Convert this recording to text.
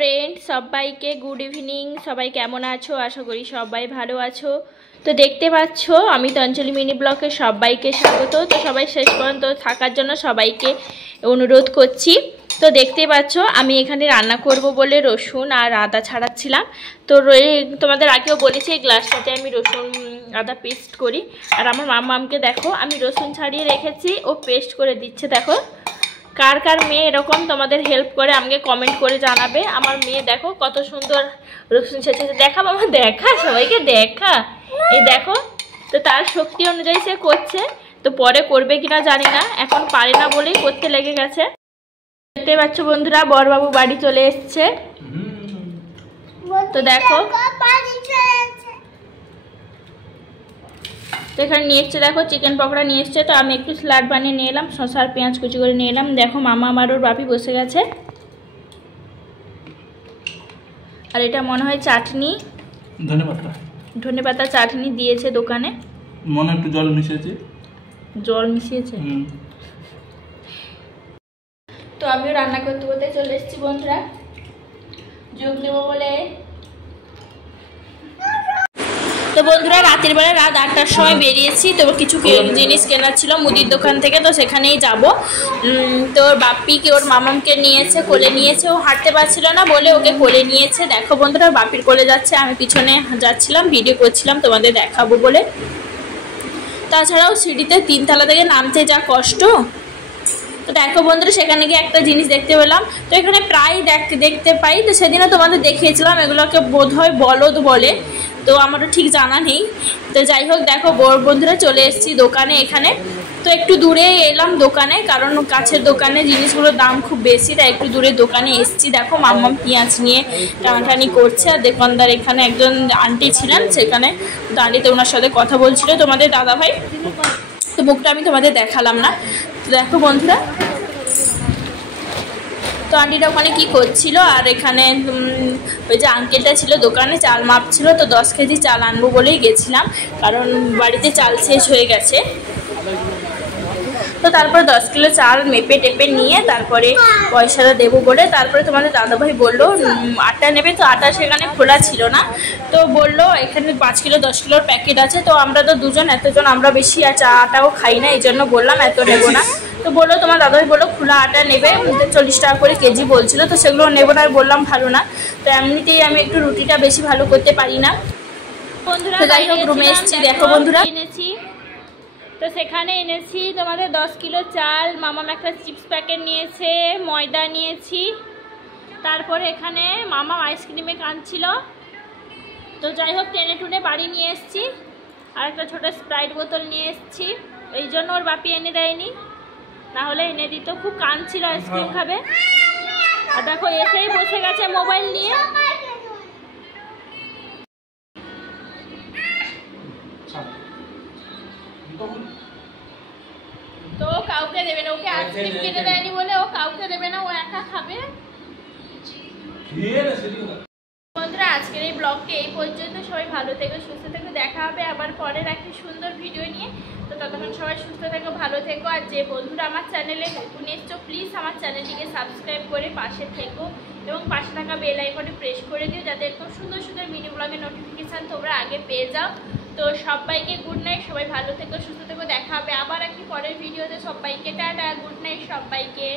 Friend, সবাইকে good evening. সবাই কেমন আছো? আশা করি সবাই ভালো আছো। তো দেখতে পাচ্ছ আমি তঞ্চলি মিনি ব্লগে সবাইকে স্বাগত। তো সবাই শেষ পর্যন্ত থাকার জন্য সবাইকে অনুরোধ করছি। তো দেখতে পাচ্ছ আমি এখানে রান্না করব বলে রসুন আর আদা ছাড়াচ্ছিলাম। তো তোমাদের আগেও বলেছি এই গ্লাসটাতে আমি রসুন আদা পেস্ট করি। আর আমার মামাকে দেখো আমি রসুন ছাড়িয়ে রেখেছি, ও পেস্ট করে দিচ্ছে। দেখো কার কার মেয়ে এরকম তোমাদের হেল্প করে আমাকে কমেন্ট করে জানাবে। আমার মেয়ে দেখো কত সুন্দর রসুন ছেঁচেছে। দেখা মামা, দেখা, সবাইকে দেখা। এই দেখো, তো তার শক্তি অনুযায়ী সে করছে। তো পরে করবে কিনা জানি না, এখন পারে না বলেই করতে লেগে গেছে। দেখতে পাচ্ছ বন্ধুরা, বড়বাবু বাড়ি চলে এসছে। তো দেখো তো এখানে নিয়ে এসছে, দেখো চিকেন পকোড়া নিয়ে এসছে। তো আমি একটু স্যালাড বানিয়ে নিয়ে এলাম, শসা আর পেঁয়াজ কুচি করে নিয়ে এলাম। দেখো মামা আমার ওর বাপি বসে গেছে। আর এটা মনে হয় চাটনি, ধনেপাতা চাটনি দিয়েছে দোকানে, মনে একটু জল মিশিয়েছে। তো আমিও রান্না করতে করতে চলে এসেছি বন্ধুরা, যোগ দেবো বলে। তো বন্ধুরা রাতের বেলা রাত 8টার সময় বেরিয়েছি। তো কিছু জিনিস কেনার ছিল মুদির দোকান থেকে, তো সেখানেই যাব। তো ওর বাপ্পিকে ওর মামামকে নিয়েছে, কোলে নিয়েছে। ও হাঁটতে পারছিল না বলে ওকে কোলে নিয়েছে। দেখো বন্ধুরা বাপির কোলে যাচ্ছে, আমি পিছনে যাচ্ছিলাম, ভিডিও করছিলাম তোমাদের দেখাবো বলে। তাছাড়াও সিঁড়িতে 3 তলা থেকে নামতে যা কষ্ট। তো দেখো বন্ধুরা সেখানে গিয়ে একটা জিনিস দেখতে পেলাম। তো এখানে প্রায় দেখতে পাই। তো সেদিনও তোমাদের দেখিয়েছিলাম, এগুলোকে বোধহয় বলদ বলে, তো আমারও ঠিক জানা নেই। তো যাই হোক দেখো বন্ধুরা চলে এসেছি দোকানে এখানে। তো একটু দূরে এলাম দোকানে, কারণ কাছের দোকানে জিনিসগুলোর দাম খুব বেশি, তাই একটু দূরে দোকানে এসেছি। দেখো মাম্মাম পেঁয়াজ নিয়ে টানাটানি করছে। আর দোকানদার এখানে একজন আন্টি ছিলেন, সেখানে দাঁড়িয়ে ওনার সাথে কথা বলছিল তোমাদের দাদাভাই। তো মুখটা আমি তোমাদের দেখালাম না। তো দেখো বন্ধুরা, তো আন্টিটা ওখানে কি করছিল। আর এখানে ওই যে আঙ্কেলটা ছিল দোকানে, চাল মাপ ছিল। তো 10 কেজি চাল আনবো বলেই গেছিলাম, কারণ বাড়িতে চাল শেষ হয়ে গেছে। তো তারপরে 10 কিলো চাল মেপে টেপে নিয়ে তারপরে পয়সাটা দেবো বলে, তারপরে তোমাদের দাদাভাই বললো আটা নেবে। তো আটা সেখানে খোলা ছিল না। তো বললো এখানে 5 কিলো 10 কিলোর প্যাকেট আছে। তো আমরা তো দুজন, এতজন আমরা বেশি আটাও খাই না, এই জন্য বললাম এত নেবো না। তো বললো তোমার দাদাভাই বললো খোলা আটা নেবে, 40 টাকা করে কেজি বলছিল। তো সেগুলো নেবো না, বললাম ভালো না। তো এমনিতেই আমি একটু রুটিটা বেশি ভালো করতে পারি না বন্ধুরা। যাই হোক রুমে এসেছি, দেখো বন্ধুরা এনেছি। তো সেখানে এনেছি তোমাদের 10 কিলো চাল, মামাম একটা চিপস প্যাকেট নিয়েছে, ময়দা নিয়েছি। তারপরে এখানে মামা আইসক্রিমে কাঁদছিল। তো যাই হোক টেনে টুনে বাড়ি নিয়ে এসেছি। আর একটা ছোটো স্প্রাইট বোতল নিয়ে এসেছি, এই জন্য ওর বাপি এনে দেয়নি, না হলে এনে দিত। খুব কাঁদছিল আইসক্রিম খাবে। আর দেখো এসেই বসে গেছে মোবাইল নিয়ে। তো কাউকে দেবে না, ওকে আইসক্রিম কিনে দেয়নি বলে ও কাউকে দেবে না, ও একা খাবে। বন্ধুরা আজকের এই ব্লগটি এই পর্যন্ত। সবাই ভালো থেকো, সুস্থ থেকো। দেখা হবে আবার পরের একটি সুন্দর ভিডিও নিয়ে। তো ততক্ষণ সবাই সুস্থ থেকো, ভালো থেকো। আর যে বন্ধুরা আমার চ্যানেলে নতুন এসছো, প্লিজ আমার চ্যানেলটিকে সাবস্ক্রাইব করে পাশে থেকো এবং পাশে থাকা বেল আইকনে প্রেস করে দিও, যাতে এরকম সুন্দর সুন্দর মিনি ব্লগের নোটিফিকেশান তোমরা আগে পেয়ে যাও। তো সবাইকে গুড নাইট, সবাই ভালো থেকো, সুস্থ থেকো। দেখা হবে আবার একটি পরের ভিডিওতে। সবাইকে টাটা, গুড নাইট সবাইকে।